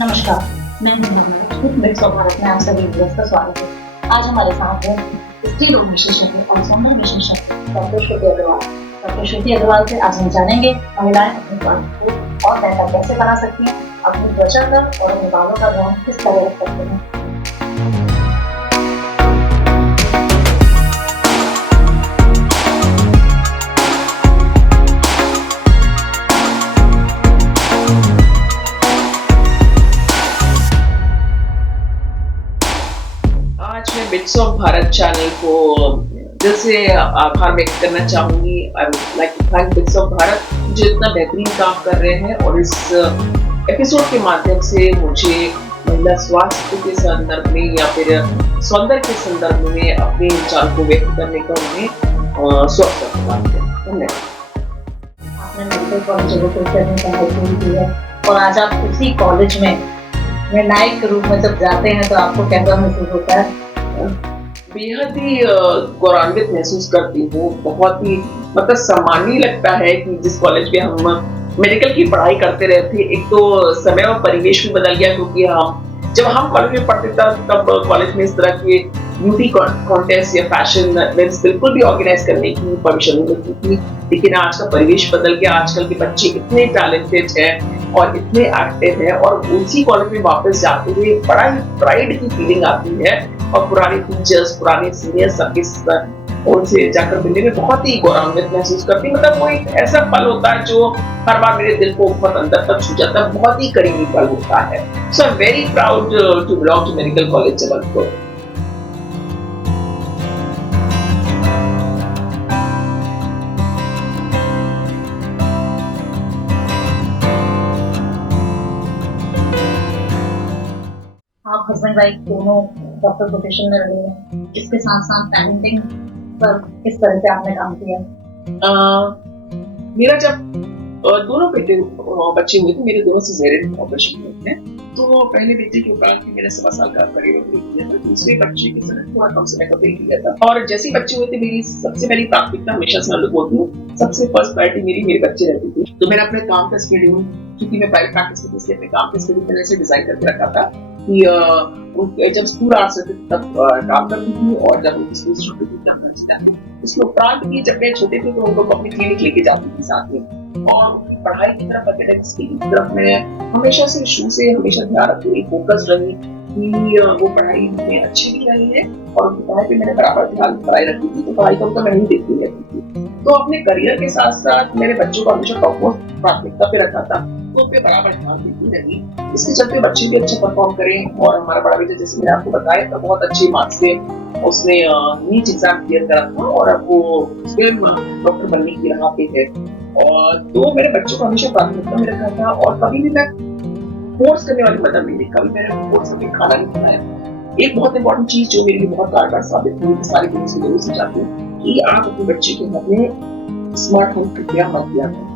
नमस्कार, मैं हूं मिट्स ऑफ भारत में आप सभी व्यूअर्स का स्वागत है। आज हमारे साथ है स्त्री रोग विशेषज्ञ और सौंदर्य विशेषज्ञ डॉक्टर श्रुति अग्रवाल। डॉक्टर श्रुति अग्रवाल से आज हम जानेंगे महिलाएं अपने स्वास्थ्य को और बेहतर कैसे बना सकती हैं, अपनी त्वचा का और अपने बालों का ध्यान किस तरह रख सकते हैं। आज मैं बिट्स ऑफ भारत चैनल को दिल से आभार व्यक्त करना चाहूंगी। I would like to thank bits of Bharat जो इतना बेहतरीन काम कर रहे हैं और इस एपिसोड के माध्यम से मुझे महिला स्वास्थ्य के संदर्भ में या फिर सौंदर्य के संदर्भ में अपने विचार को व्यक्त करने का उन्हें स्वतः प्रदान किया। धन्यवाद। आपने मेडिकल कॉलेज करने का आयोजन किया और आज आप उसी कॉलेज में निर्णायक के रूप में जब जाते हैं तो आपको कैसा महसूस होता है? बेहद ही गौरवान्वित महसूस करती हूँ। बहुत ही मतलब सम्मानीय लगता है कि जिस कॉलेज में हम मेडिकल की पढ़ाई करते रहे थे, एक तो समय और परिवेश भी बदल गया क्योंकि जब हम कॉलेज में पढ़ते थे तब कॉलेज में इस तरह के ब्यूटी कॉन्टेस्ट या फैशन इवेंट्स बिल्कुल भी ऑर्गेनाइज करने की परमिशन नहीं मिलती थी। लेकिन आज का परिवेश बदल गया। आजकल के बच्चे इतने टैलेंटेड हैं और इतने एक्टिव हैं और उसी कॉलेज में वापस जाते हुए बड़ा ही प्राइड की फीलिंग आती है और पुराने टीचर्स, पुराने सीनियर्स सबके उनसे जाकर मिलने में बहुत ही गौरवान्वित महसूस करती। मतलब वो एक ऐसा पल होता है जो हर बार मेरे दिल को बहुत अंदर तक छू जाता है। बहुत ही करीबी पल होता है। So I am very proud to belong to medical college Jabalpur. आप हस्बैंड वाइफ दोनों डॉक्टर प्रोफेशन में रहे हैं, इसके साथ साथ टैलेंटिंग पर किस तरह से आपने काम किया? मेरा जब दोनों बच्चे हुए थे, मेरे दोनों सिजेरियन ऑपरेशन हुए थे। तो पहले बेटे के उपरांत भी मैंने 7 साल का करियर ब्रेक किया था। दूसरे बच्चे के समय थोड़ा कम समय का ब्रेक लिया था और जैसे बच्चे हुए थे मेरी सबसे पहली प्राथमिकता हमेशा से मैं लोग बोलती हूँ, सबसे फर्स्ट प्रायोरिटी मेरे बच्चे रहती थी। तो मैंने अपने काम का शेड्यूल, क्योंकि मैं प्राइवेट प्रैक्टिस करती इसलिए अपने काम का शेड्यूल पहले से डिजाइन करके रखा था कि जब स्कूल आ सकते तब काम करती थी और जब उनकी स्कूल छुट्टी थी तब घर चला था। इसके उपरांत भी जब मैं छोटे थे तो उनको अपनी क्लिनिक लेके जाती थी साथ में और पढ़ाई की तरफ, एकेडमिक्स की तरफ मैं हमेशा से शुरू से हमेशा ध्यान रखी, फोकस रही कि वो पढ़ाई में अच्छी भी रही है और उनकी पढ़ाई पे मैंने बराबर ध्यान पढ़ाई रखी थी। तो पढ़ाई को तो मैं नहीं देखती रहती थी। तो अपने करियर के साथ साथ मेरे बच्चों को हमेशा टॉपमोस्ट प्राथमिकता पे रखा था, तो उन पे बराबर ध्यान देती रही। इसके चलते बच्चे भी अच्छा परफॉर्म करें और हमारा बड़ा बेटा जैसे मैंने आपको बताया था बहुत अच्छे मार्क्स से उसने नीट एग्जाम क्लियर करा था और अब वो फिल्म डॉक्टर बनने की राह पे है। और तो मेरे बच्चों को हमेशा प्राथमिकता में रखा था और कभी भी मैं फोर्स करने वाली मदद नहीं दी, कभी मैंने फोर्स करके खाना नहीं खाया। एक बहुत इंपॉर्टेंट चीज जो मेरे लिए बहुत कारगर साबित हुई सारी चीजों से जरूर चाहती हूँ कि आप अपने बच्चे के हाथ में स्मार्टफोन कृपया मत दिया करें।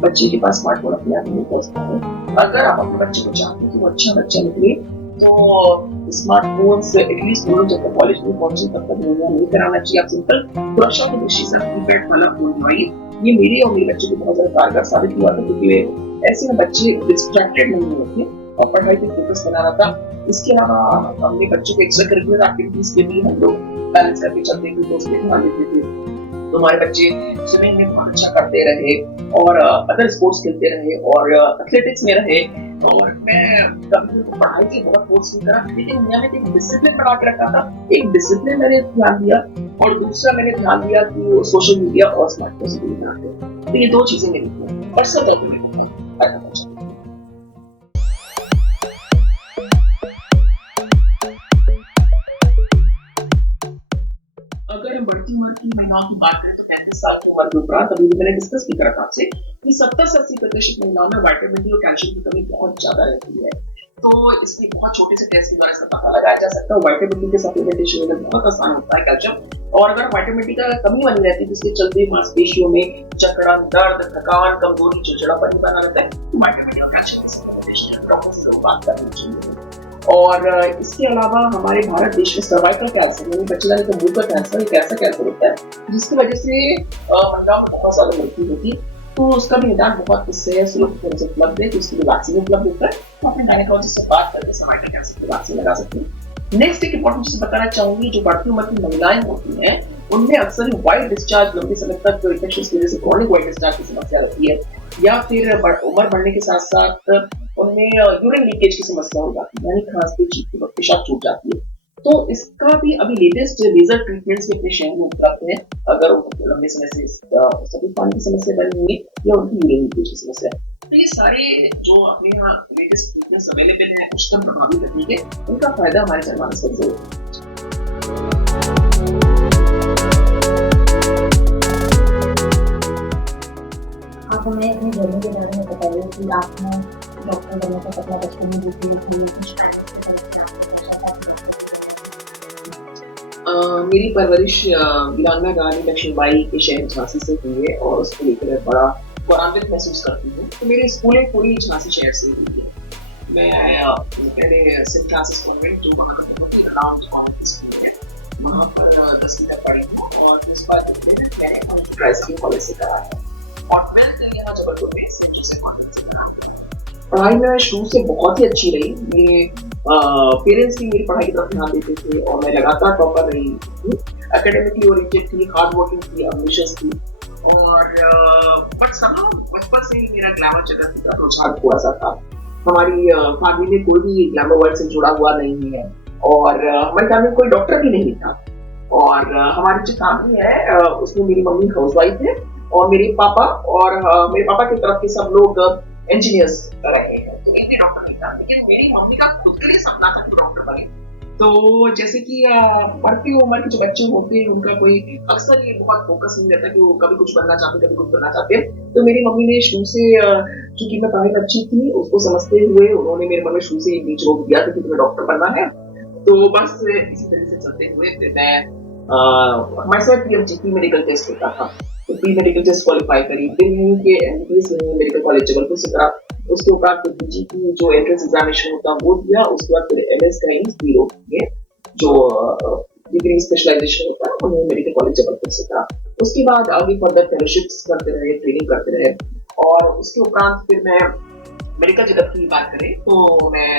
बच्चे के पास स्मार्टफोन अपने आप नहीं पहुंचता है। अगर आप अपने बच्चे को चाहते हैं कि वो अच्छा बच्चा निकले तो स्मार्टफोन से एटलीस्ट दोनों जब तक कॉलेज में पहुंचे तब तक दुनिया नहीं कराना चाहिए। आप सिंपल सुरक्षा की दृष्टि से कीपैड वाला फोन लगाइए। ये मेरे और मेरे बच्चे को बहुत ज्यादा कारगर साबित हुआ था क्योंकि ऐसे में बच्चे डिस्ट्रैक्टेड नहीं होते और पढ़ाई पे फोकस बना रहा था। इसके अलावा अपने बच्चों को एक्स्ट्रा करिकुलर एक्टिविटीज के भी हम लोग बैलेंस करके चलते थे, तो उसमें ध्यान देते थे। तो हमारे बच्चे स्विमिंग में बहुत अच्छा करते रहे और अदर स्पोर्ट्स खेलते रहे और एथलेटिक्स में रहे। और मैं कभी पढ़ाई की बहुत फोर्स नहीं करा, लेकिन नियमित एक डिसिप्लिन बना के रखा था। एक डिसिप्लिन मैंने ध्यान दिया और दूसरा मैंने ध्यान दिया कि वो सोशल मीडिया और स्मार्टफोन से दूर बनाते। तो ये 2 चीजें मेरी थी और सब गलती में अगर हम बढ़ती उम्र की महिलाओं की बात करें तो 35 साल की उम्र के उपरांत अभी भी मैंने डिस्कस भी करा था आपसे कि 70 से 80% महिलाओं में विटामिन डी और कैल्शियम की कमी बहुत ज्यादा रहती है। तो इसकी बहुत छोटे से टेस्ट के द्वारा इसका पता लगाया जा सकता है। विटामिन डी के सप्लीमेंटेशन में बहुत आसान होता है कैल्शियम, और अगर विटामिन डी का कमी बनी रहती है जिसके चलते मांसपेशियों में जकड़न, दर्द, थकान, कमजोरी, चिड़चिड़ापन बना रहता है, तो विटामिन डी और कैल्शियम की सप्लीमेंटेशन डॉक्टर से बात करनी चाहिए। और इसके अलावा हमारे भारत देश में सर्वाइकल कैंसर यानी बच्चेदानी तंबू का कैंसर एक ऐसा कैंसर होता है जिसकी वजह से महिलाओं में बहुत ज्यादा मृत्यु होती है। तो उसका भी निदान बहुत इससे सुलभ तरह से उपलब्ध है कि उसके लिए वैक्सीन उपलब्ध होता है। तो अपने गायनेकोलॉजिस्ट से बात करके सर्वाइकल कैंसर की वैक्सीन लगा सकते हैं। नेक्स्ट एक इंपॉर्टेंट चीज बताना चाहूंगी, जो बढ़ती उम्र की महिलाएं होती हैं उनमें अक्सर व्हाइट डिस्चार्ज लंबे समय तक इन्फेक्शन की वजह से क्रॉनिक व्हाइट डिस्चार्ज की समस्या रहती है, या फिर उम्र बढ़ने के साथ साथ उनमें यूरिन लीकेज की समस्या हो जाती है, यानी खांसते छींकते वक्त पेशाब छूट जाती है। तो इसका भी अभी लेटेस्ट लेजर ट्रीटमेंट्स भी अपने शहर में उपलब्ध है, अगर उनको लंबे समय से सभी पानी की समस्या बनी हुई या उनकी यूरिन लीकेज की समस्या। तो ये सारे जो अपने यहाँ लेटेस्ट ट्रीटमेंट्स अवेलेबल है उच्चतम प्रभावी तकनीक है, उनका फायदा हमारे जनमानस को जरूर है। आप हमें अपनी जर्नी के बारे में बताइए कि आपने डॉक्टर बनने का सपना बचपन में देखी थी। मेरी परवरिश वीरांगना रानी लक्ष्मीबाई के शहर झांसी से हुई है और उसको लेकर बड़ा गौरवान्वित महसूस करती हूँ। तो मेरी स्कूलिंग पूरी झांसी शहर से हुई है। मैं पहले सेंट फ्रांसिस कॉन्वेंट जो स्कूल है वहाँ पर 10वीं तक पढ़ी हूँ और उसके बाद मैंने राजकीय कॉलेज से करा है और मैंने यहाँ जबलपुर में पढ़ाई में शुरू से बहुत ही अच्छी रही। मेरे पेरेंट्स भी मेरी पढ़ाई की तरफ ध्यान देते थे और मैं लगातार टॉपर रही थी, एकेडमिकली ओरिएंटेड थी, हार्ड वर्किंग थी, एम्बिशियस थी और बट समहाउ बचपन से ही मेरा ग्लैमर जगत की तरफ रुझान थोड़ा सा था। हमारी फैमिली में कोई भी ग्लैमर वर्क से जुड़ा हुआ नहीं है और हमारी फैमिली में कोई डॉक्टर भी नहीं था और हमारी जो फैमिली है उसमें मेरी मम्मी हाउसवाइफ है और मेरे पापा की तरफ के सब लोग इंजीनियर्स रहे हैं, तो इनके डॉक्टर नहीं था। लेकिन मेरी मम्मी का खुद के लिए सपना था कि डॉक्टर बने। तो जैसे कि बढ़ती उम्र के जो बच्चे होते हैं उनका कोई अक्सर ये बहुत फोकस नहीं रहता कि वो कभी कुछ बनना चाहते हैं, कभी कुछ बनना चाहते हैं। तो मेरी मम्मी ने शुरू से क्योंकि मैं पढ़ाई में अच्छी थी उसको समझते हुए उन्होंने मेरे मन में शुरू से बीच रोक दिया था कि तुम्हें डॉक्टर बनना है। तो बस इसी तरह से चलते हुए फिर मैं हमारे साथ पीएमजीपी मेडिकल टेस्ट होता था, तो प्री मेडिकल टेस्ट क्वालिफाई करी, फिर यहीं के एमबीबीएस मेडिकल कॉलेज जबलपुर से करा। उसके उपरांत फिर पीजी की जो एंट्रेंस एग्जामिनेशन होता है वो दिया। उसके बाद फिर एमएस का ब्यूरो में जो डिग्री स्पेशलाइजेशन होता है उन्होंने मेडिकल कॉलेज जबलपुर से करा। उसके बाद आगे फर्दर फेलोशिप्स करते रहे, ट्रेनिंग करते रहे और उसके उपरांत फिर मैं मेडिकल जगत की बात करें तो मैं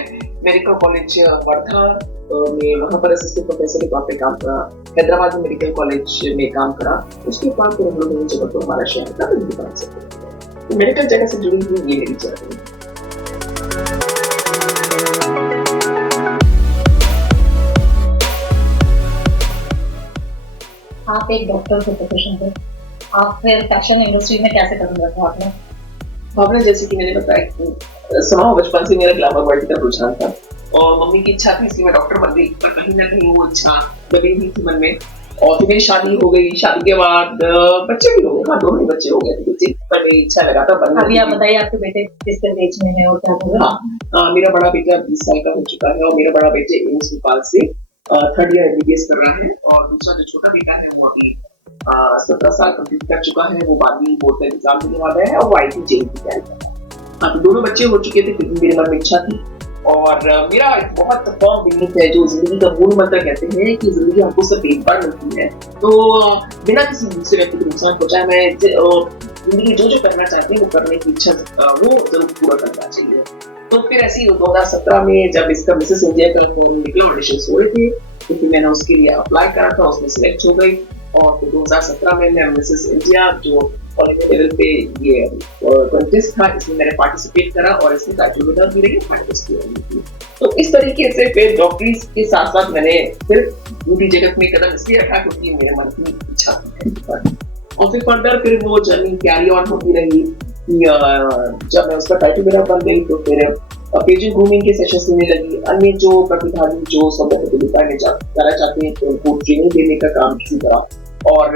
मेडिकल कॉलेज वर्धा में वहाँ पर असिस्टेंट प्रोफेसर के तौर पे काम करा, हैदराबाद में मेडिकल कॉलेज में काम करा। उसके बाद फिर हम लोग जबलपुर हमारा शहर था तो मेडिकल जगह से जुड़ी हुई ये मेरी जर्नी है। आप एक डॉक्टर के प्रोफेशन पे आप फिर फैशन इंडस्ट्री में कैसे कदम रखा आपने? भावना, जैसे कि मैंने बताया कि समाओ बचपन से मेरा ग्लैमर वर्ल्ड की तरफ रुझान था और मम्मी की इच्छा थी इसलिए मैं डॉक्टर बन गई, पर कहीं ना कहीं वो इच्छा दबी हुई थी मन में। और फिर मेरी शादी हो गई, शादी के बाद बच्चे भी हो गए, हाँ दोनों ही बच्चे हो गए थे, पर मेरी इच्छा लगातार बनना। अभी आप बताइए आपके बेटे किस एज में है और क्या होगा? हाँ, मेरा बड़ा बेटा 20 साल का हो चुका है और मेरा बड़ा बेटे एम्स भोपाल से 3rd ईयर एमबीबीएस कर रहा है और दूसरा जो छोटा बेटा है वो अभी 17 साल कंप्लीट कर चुका है, वो 12वीं बोर्ड का एग्जाम देने वाला है और वो आईटी जेई की तैयारी कर रहा है। हाँ, तो दोनों बच्चे हो चुके थे, फिर मेरे मन में इच्छा थी और मेरा एक बहुत फर्म बिलीफ है जो जिंदगी का मूल मंत्र कहते हैं कि जिंदगी हमको सिर्फ एक बार मिलती है, तो बिना किसी दूसरे व्यक्ति को नुकसान पहुंचाए मैं जिंदगी जो करना चाहती हूँ वो करने की इच्छा वो जरूर पूरा करना चाहिए। तो फिर ऐसे ही 2017 में जब इसका मिसेस इंडिया का निकला ऑडिशन हो रहे थे तो फिर मैंने उसके लिए अप्लाई करा था, उसमें सिलेक्ट हो गई और फिर 2017 में मैं मिसेस इंडिया जो ऑल इंडिया लेवल पे ये कॉन्टेस्ट था इसमें मैंने पार्टिसिपेट करा और इसमें टाइटल विनर भी रही, फाइनलिस्ट भी रही। तो इस तरीके से फिर डॉक्टरी के साथ साथ मैंने फिर ब्यूटी जगत में कदम इसलिए रखा क्योंकि मेरे मन की इच्छा थी और फिर फर्दर फिर वो जर्नी कैरी ऑन होती रही। जब मैं उसका टाइटल विनर बन गई तो फिर पेजेंट ग्रूमिंग के सेशंस लेने लगी, अन्य जो प्रतिभागी जो सौंदर्य प्रतियोगिता में करना चाहते हैं तो उनको ट्रेनिंग देने का काम शुरू करा और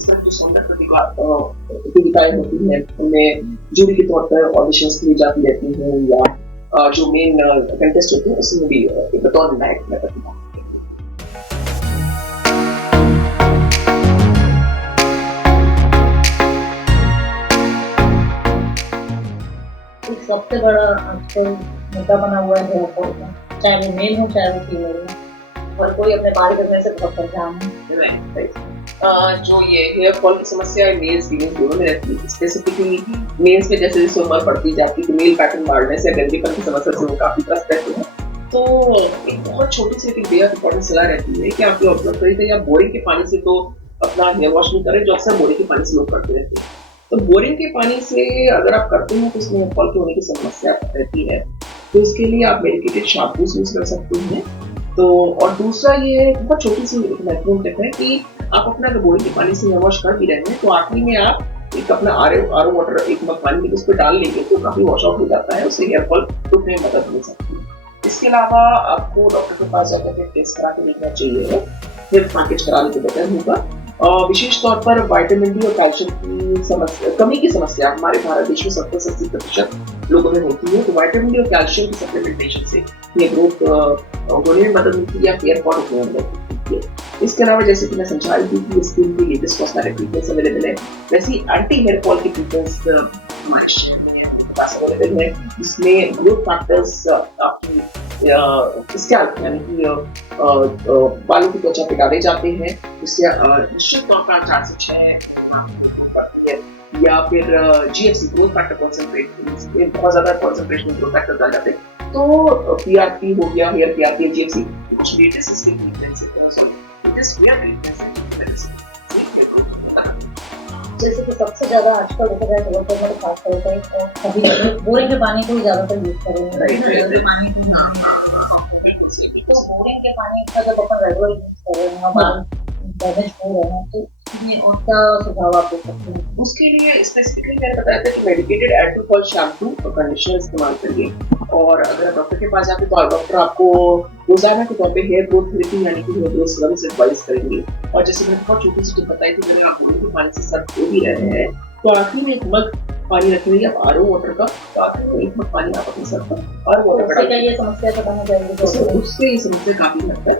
जो सौंदर्य प्रतियोगिताएं होती हैं उनमें जूरी के तौर पर ऑडिशंस ली जाती रहती हैं या जो मेन कंटेस्ट होते हैं उसमें भी बतौर निर्णायक मैं प्रतिभा। सबसे बड़ा आजकल मुद्दा बना हुआ है हेयर फॉल का, चाहे वो मेल हो चाहे वो फीमेल हो, और कोई अपने बाल करने से बहुत परेशान है। जो ये हेयर फॉल की समस्या है मेल्स फीमेल्स दोनों में रहती है। स्पेसिफिकली मेल्स में जैसे जैसे उम्र बढ़ती जाती है तो मेल पैटर्न बढ़ने से गंदीपन की समस्या से वो काफी ग्रस्त रहते हैं। तो एक बहुत छोटी सी एक बेहद इंपॉर्टेंट सलाह रहती है कि आप ये ऑब्जर्व करिए कि आप बोरिंग के पानी से तो अपना हेयर वॉश नहीं करें, जो अक्सर बोरिंग के पानी से लोग करते रहते हैं। तो बोरिंग के पानी से अगर आप करते हैं तो उसमें हेयर फॉल होने की समस्या रहती है। तो इसके लिए आप मेडिकेटेड शैम्पूस यूज कर सकते हैं। तो और दूसरा ये बहुत छोटी सी महत्वपूर्ण टिप है कि आप अपना अगर बोरिंग के पानी से हेयर वॉश कर भी रहे हैं तो आखिरी में आप एक अपना आरओ वाटर एक मग पानी में उस पर डाल लेंगे तो काफी वॉश आउट हो जाता है, उससे हेयर फॉल रुकने में मदद मिल सकती है। इसके अलावा आपको डॉक्टर के पास जाकर टेस्ट करा के देखना चाहिए, फिर पैकेज कराने के बेहतर होगा। विशेष तौर पर विटामिन डी और कैल्शियम की समस्या कमी की समस्या हमारे भारत देश में 70-80% लोगों में होती है। तो विटामिन डी और कैल्शियम की सप्लीमेंटेशन से हेयर ग्रोथ होने में मदद मिलती है या हेयर फॉल होने में मदद मिलती है। इसके अलावा जैसे कि मैं समझाई थी कि स्किन के लेटेस्ट कॉस्मेटिक ट्रीटमेंट्स अवेलेबल है, वैसे ही एंटी हेयर फॉल की ट्रीटमेंट्स हमारे शहर में पास अवेलेबल है, जिसमें ग्रोथ फैक्टर्स आपकी स्कैल्प यानी कि बालों की त्वचा पे डाले जाते हैं, जिससे निश्चित तौर पर 4 से 6 या फिर जीएफसी ग्रोथ फैक्टर कॉन्सेंट्रेट, इसमें बहुत ज्यादा कॉन्सेंट्रेशन ग्रोथ फैक्टर डाल जाते हैं। तो पीआरपी हो गया, हेयर पीआरपी, जीएफसी कुछ latest skin treatments sorry latest hair treatments जैसे कि सबसे ज्यादा आजकल देखा जाए तो लोग मेरे खास तौर पर सभी बोरिंग के पानी को ही ज्यादातर यूज कर रहे हैं। तो बोरिंग के पानी का जब अपन रेगुलर यूज कर रहे हैं बाल डैमेज हो रहे हैं तो इसमें उसका सुझाव आप दे सकते हैं? उसके लिए स्पेसिफिकली मैंने बताया था कि मेडिकेटेड एल्कोहल शैम्पू और कंडीशनर इस्तेमाल करिए। और अगर आप डॉक्टर के पास जाते तो डॉक्टर आपको रोजाना के तौर पे हेयर ग्रोथ थेरेपी यानी कि हेयर ग्रोथ सर्विस एडवाइस करेंगे। और जैसे मैंने बहुत छोटी सी टिप बताई थी, अगर आप बोरिंग के पानी से सर्फ हो भी रहे हैं तो आखिरी में एक मग पानी रखेंगे आप आरओ वाटर का, तो आखिर में एक मग पानी आप अपने सर पर और वाटर का ये समस्या खत्म हो जाएगी, उससे ये समस्या काफी हद तक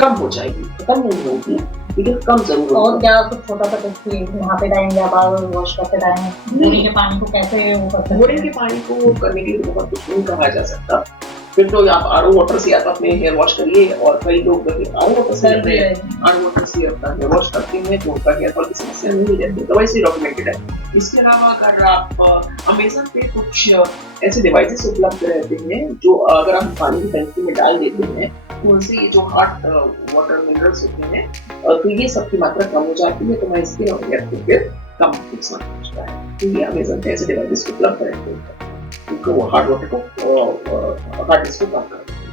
कम हो जाएगी। खत्म नहीं होगी लेकिन कम जरूर। और क्या कुछ छोटा सा टिप्स नहाते टाइम या बाल वॉश करते टाइम बोरिंग के पानी को कैसे वो करते हैं? बोरिंग के पानी को करने के लिए बहुत कुछ नहीं कहा जा सकता। फिर तो आप आरओ वाटर से आप अपने हेयर वॉश करिए, और कई लोग आरओ वाटर से अपना हेयर वॉश करते हैं तो उनका हेयर फॉल की समस्या नहीं रहती, दवाई से डॉक्यूमेंटेड है। इसके अलावा अगर आप अमेज़न पे कुछ ऐसे डिवाइसेस उपलब्ध रहते हैं जो अगर आप पानी की टंकी में डाल देते हैं तो उनसे ये जो हॉट वाटर मिनरल्स होते हैं तो ये सबकी मात्रा कम हो जाती है, तो मैं स्किन और हेयर को फिर कम नुकसान पहुंचता है। तो ये अमेज़न पे ऐसे डिवाइसेस उपलब्ध रहते हैं उनको हार्ड वाटर को हार्डनेस को कम करते हैं।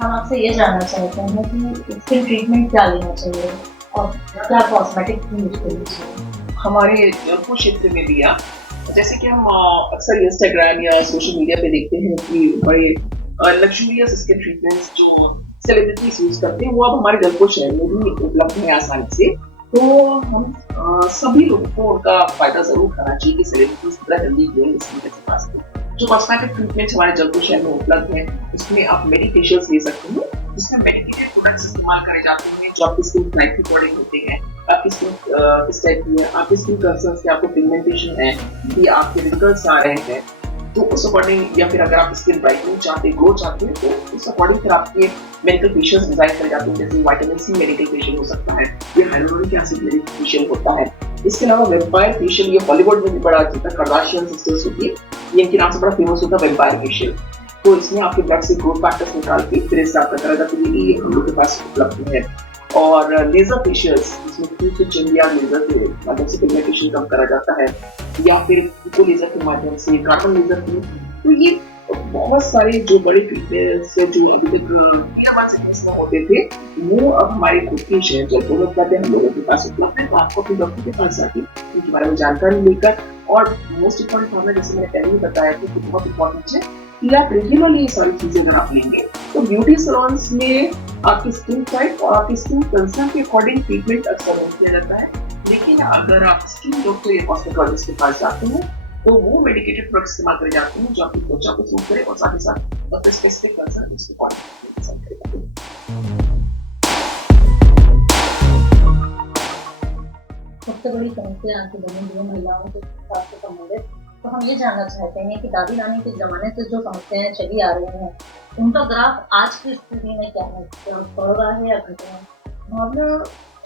हम आपसे ये जानना चाहते हैं कि स्किन ट्रीटमेंट क्या लेना चाहिए और क्या कॉस्मेटिक यूज करनी चाहिए हमारे जौनपुर क्षेत्र में भी जैसे कि हम अक्सर इंस्टाग्राम या सोशल मीडिया पे देखते हैं कि बड़े लग्जूरियस स्किन ट्रीटमेंट्स जो सेलिब्रिटीज यूज करते हैं वो अब हमारे जौनपुर शहर में भी उपलब्ध है आसानी से। तो हम सभी लोगों को उनका फायदा जरूर उठाना चाहिए कि सेलिब्रिटीज कितना जल्दी ग्लोइंग स्किन कैसे पा सकें। जो कॉस्मेटिक ट्रीटमेंट्स हमारे जौनपुर शहर में उपलब्ध है उसमें आप मेडिकेशंस ले सकते हैं, जिसमें मेडिकेटेड प्रोडक्ट्स इस्तेमाल करे जाते हैं जो आपकी स्किन टाइप के अकॉर्डिंग होते हैं। आपकी स्किन किस टाइप की है, आपकी स्किन कंसर्न्स क्या, आपको पिगमेंटेशन है कि आपके रिंकल्स आ रहे हैं, तो उस अकॉर्डिंग या फिर अगर आप स्किन ब्राइटनिंग चाहते हैं, ग्लो चाहते हैं, तो उस अकॉर्डिंग फिर आपके मेडिकल फेशियल्स डिजाइन करे जाते हैं। जैसे विटामिन सी मेडिकल फेशियल हो सकता है, ये हाइलुरोनिक एसिड मेडिकल फेशियल होता है। इसके अलावा वेम्पायर फेशियल, ये हॉलीवुड में भी बड़ा चलता है, कार्दाशियन सिस्टर्स होती है, ये इनके नाम से बड़ा फेमस होता है वेम्पायर फेशियल। तो इसमें आपके ब्लड से ग्रोथ फैक्टर्स निकाल के फिर इससे आपका करा जाता है, ये हम लोग के पास उपलब्ध है। और लेजर फेशियल्स, इसमें टूथ से चिंबिया लेजर के माध्यम से पिगमेंटेशन कम करा जाता है, या फिर इको लेजर के माध्यम से, कार्बन लेजर के। तो ये बहुत सारे जो बड़े ट्रीटमेंट्स जो अभी तक होते थे वो अब हमारे खुद के शहर जयपुर में उपलब्ध है, हम लोगों के पास उपलब्ध है। तो आपको अपने डॉक्टर के पास जाके उनके बारे में जानकारी लेकर, और मोस्ट इम्पोर्टेंट हमें जैसे मैंने पहले ही बताया कि बहुत इम्पोर्टेंट है कि आप रेगुलरली ये सारी चीजें अगर आप लेंगे तो ब्यूटी सैलून्स में आपकी स्किन टाइप और आपकी स्किन कंसर्न के अकॉर्डिंग ट्रीटमेंट अक्सर नहीं किया जाता है। लेकिन अगर आप स्किन डॉक्टर या कॉस्मेटोलॉजिस्ट के पास जाते हैं तो वो मेडिकेटेड प्रोडक्ट्स इस्तेमाल करे जाते हैं जो आपकी त्वचा को सूट करे और साथ ही साथ अपने स्पेसिफिक कंसर्न उसके अकॉर्डिंग। सबसे बड़ी समस्या आज के दिन महिलाओं के साथ संबंधित, तो हम ये जानना चाहते हैं कि दादी नानी के ज़माने से जो समस्याएँ चली आ रही हैं, उनका ग्राफ आज की स्थिति में क्या है? क्या बढ़ रहा है या घट रहा है? भावना,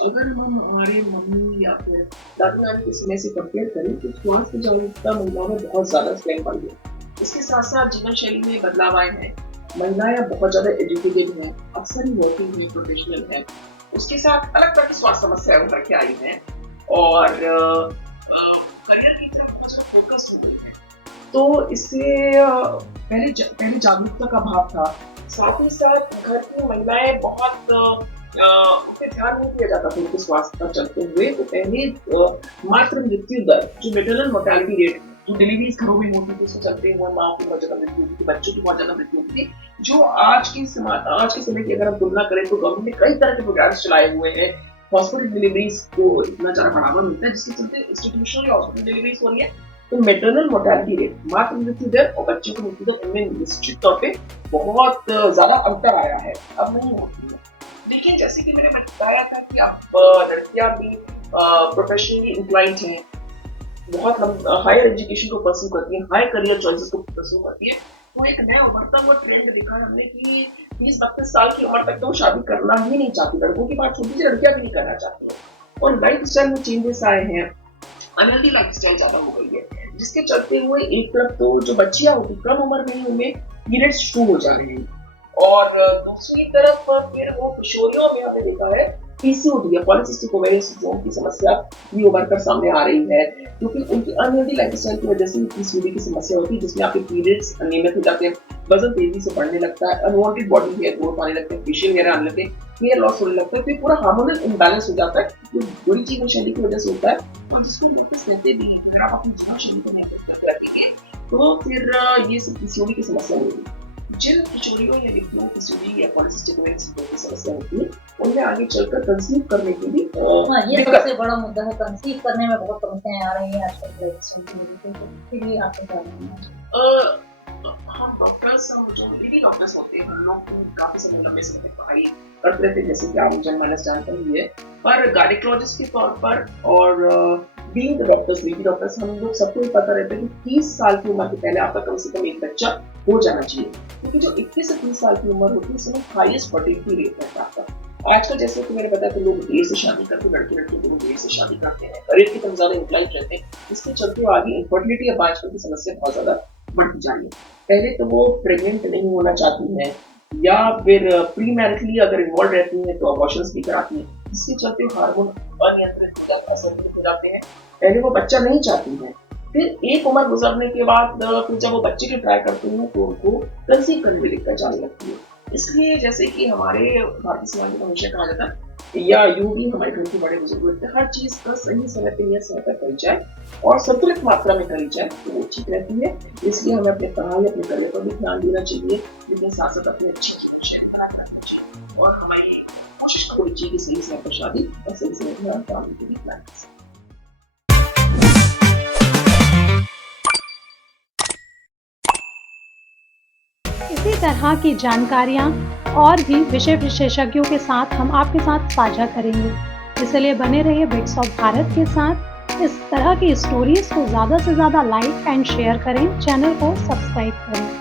अगर हम हमारे मम्मी या फिर दादी नानी के समय से कंपेयर करें तो स्वास्थ्य जागरूकता महिलाओं में बहुत ज़्यादा स्ट्रेंथ बढ़ गई। इसके साथ साथ जीवन शैली में बदलाव आए हैं। महिलाएं बहुत ज़्यादा एजुकेटेड हैं, अक्सर ही वर्किंग हैं, प्रोफेशनल हैं। उसके साथ अलग तरह की स्वास्थ्य समस्याएं उभर के आई हैं और करियर की तरफ बहुत ज़्यादा फोकस हो गई है। तो इससे पहले जागरूकता का अभाव था। साथ ही साथ घर की महिलाएं बहुत उन पे ध्यान नहीं दिया जाता था उनके स्वास्थ्य का चलते हुए। तो पहले मातृ मृत्यु दर, जो मैटरनल मोर्टेलिटी रेट, जो डिलीवरीज घरों में होती थी, उससे चलते हुए माँ की बहुत ज्यादा मृत्यु होती थी, बच्चों की बहुत ज्यादा मृत्यु होती थी। जो आज के समय की अगर हम तुलना करें तो गवर्नमेंट ने कई तरह के प्रोग्राम्स चलाए हुए हैं। हॉस्पिटल डिलीवरीज को इतना ज्यादा बढ़ावा मिलता है जिसके चलते इंस्टीट्यूशनल हॉस्पिटल डिलीवरीज हो रही है। तो मैटरनल मोर्टेलिटी रेट, मातृ मृत्यु दर और बच्चों की मृत्यु दर, इनमें निश्चित तौर पे बहुत ज्यादा अंतर आया है, अब नहीं होती है। लेकिन जैसे कि मैंने बताया था कि आप लड़कियां भी प्रोफेशनली इंक्लाइंड हैं, बहुत हायर एजुकेशन को परस्यू करती है, हाई करियर चॉइसेस को परस्यू करती है। तो एक नया उभरता हुआ ट्रेंड दिखा हमने कि 30-32 साल की उम्र तक तो शादी करना ही नहीं चाहती। लड़कों की बात छोटी सी, लड़कियां भी नहीं करना चाहती हैं। और लाइफ स्टाइल में चेंजेस आए हैं, अनहेल्दी लाइफ स्टाइल ज्यादा हो गई है, जिसके चलते हुए एक तरफ तो जो बच्चियां होती कम उम्र में ही उनमें पीरियड्स शुरू हो जा रहे हैं और दूसरी तरफ फिर वो किशोरियों में हमने देखा है पीसीओडी या पॉलीसिस्टिक ओवेरियन सिंड्रोम की समस्या भी उभर कर सामने आ रही है, क्योंकि उनकी अनहेल्दी लाइफस्टाइल की वजह से पीसीओडी की समस्या होती है, जिसमें आपके पीरियड्स अनियमित हो जाते हैं, वजन तेजी से बढ़ने लगता है, अनवांटेड बॉडी हेयर ग्रोथ आने लगते हैं, फेशियल हेयर आने लगते हैं, हेयर लॉस होने लगता है, फिर पूरा हार्मोनल इम्बैलेंस हो जाता है, जो बुरी जीवन शैली की वजह से होता है और जिसको नोटिस देते भी हैं। अगर आप अपनी जीवन शैली को नहीं रखेंगे तो फिर ये सब पीसीओडी की समस्या होगी। जिन किशोरियों या लड़कियों को पीसीओडी या पॉलीसिस्टिक ओवेरियन सिंड्रोम की समस्या होती है, उनमें आगे चलकर कंसीव करने की भी ये सबसे बड़ा मुद्दा है, कंसीव करने में बहुत समस्याएं आ रही हैं आजकल। भी आपको क्या हम डॉक्टर्स, हम जो लेडी डॉक्टर्स होते हैं, हम लोग काफी समय लंबे समय तक पढ़ाई करते रहते हैं, जैसे कि आप जनमानस जानते ही है। पर गायनेकोलॉजिस्ट के तौर पर और बीइंग डॉक्टर्स, लेडी डॉक्टर्स, हम लोग सबको ही पता रहता है कि 30 साल की उम्र के पहले आपका कम से कम एक बच्चा हो जाना चाहिए, क्योंकि जो 21 से 30 साल की उम्र होती है उसमें हाईएस्ट फर्टिलिटी रेट रहता है आपका। आजकल जैसे कि मैंने बताया, तो लोग देर से शादी करते हैं, लड़के दोनों देर से शादी करते हैं, करियर की तरफ ज्यादा इंक्लाइंड रहते हैं, इसके चलते आगे इनफर्टिलिटी या आजकल की समस्या बहुत ज्यादा बढ़ती जा रही है। पहले तो वो प्रेग्नेंट नहीं होना चाहती हैं या फिर प्री मैरिटली अगर इन्वॉल्व रहती हैं तो अबॉर्शंस भी कराती हैं, जिसके चलते हार्मोन अनियंत्रित हो जाते हैं। पहले वो बच्चा नहीं चाहती हैं, फिर एक उम्र गुजरने के बाद फिर जब वो बच्चे की ट्राई करती हैं तो उनको कंसीव करने में दिक्कत जाने लगती है। इसलिए जैसे कि हमारे भारतीय समाज में हमेशा कहा जाता है या यूं भी हमारे घर के बड़े बुजुर्ग होते हैं, हर चीज का सही समय पे या समय पर करी जाए और संतुलित मात्रा में करी जाए तो वो ठीक रहती है। इसलिए हमें अपने पढ़ाई, अपने करियर पर भी ध्यान देना चाहिए, लेकिन साथ साथ अपने अच्छे करना चाहिए और हमारी कोशिश करनी चाहिए कि सही समय पर शादी और सही समय पर काम के लिए प्लान कर सकें। इसी तरह की जानकारियाँ और भी विषय विशेषज्ञों के साथ हम आपके साथ साझा करेंगे, इसलिए बने रहिए बिट्स ऑफ भारत के साथ। इस तरह की स्टोरीज को ज़्यादा से ज़्यादा लाइक एंड शेयर करें, चैनल को सब्सक्राइब करें।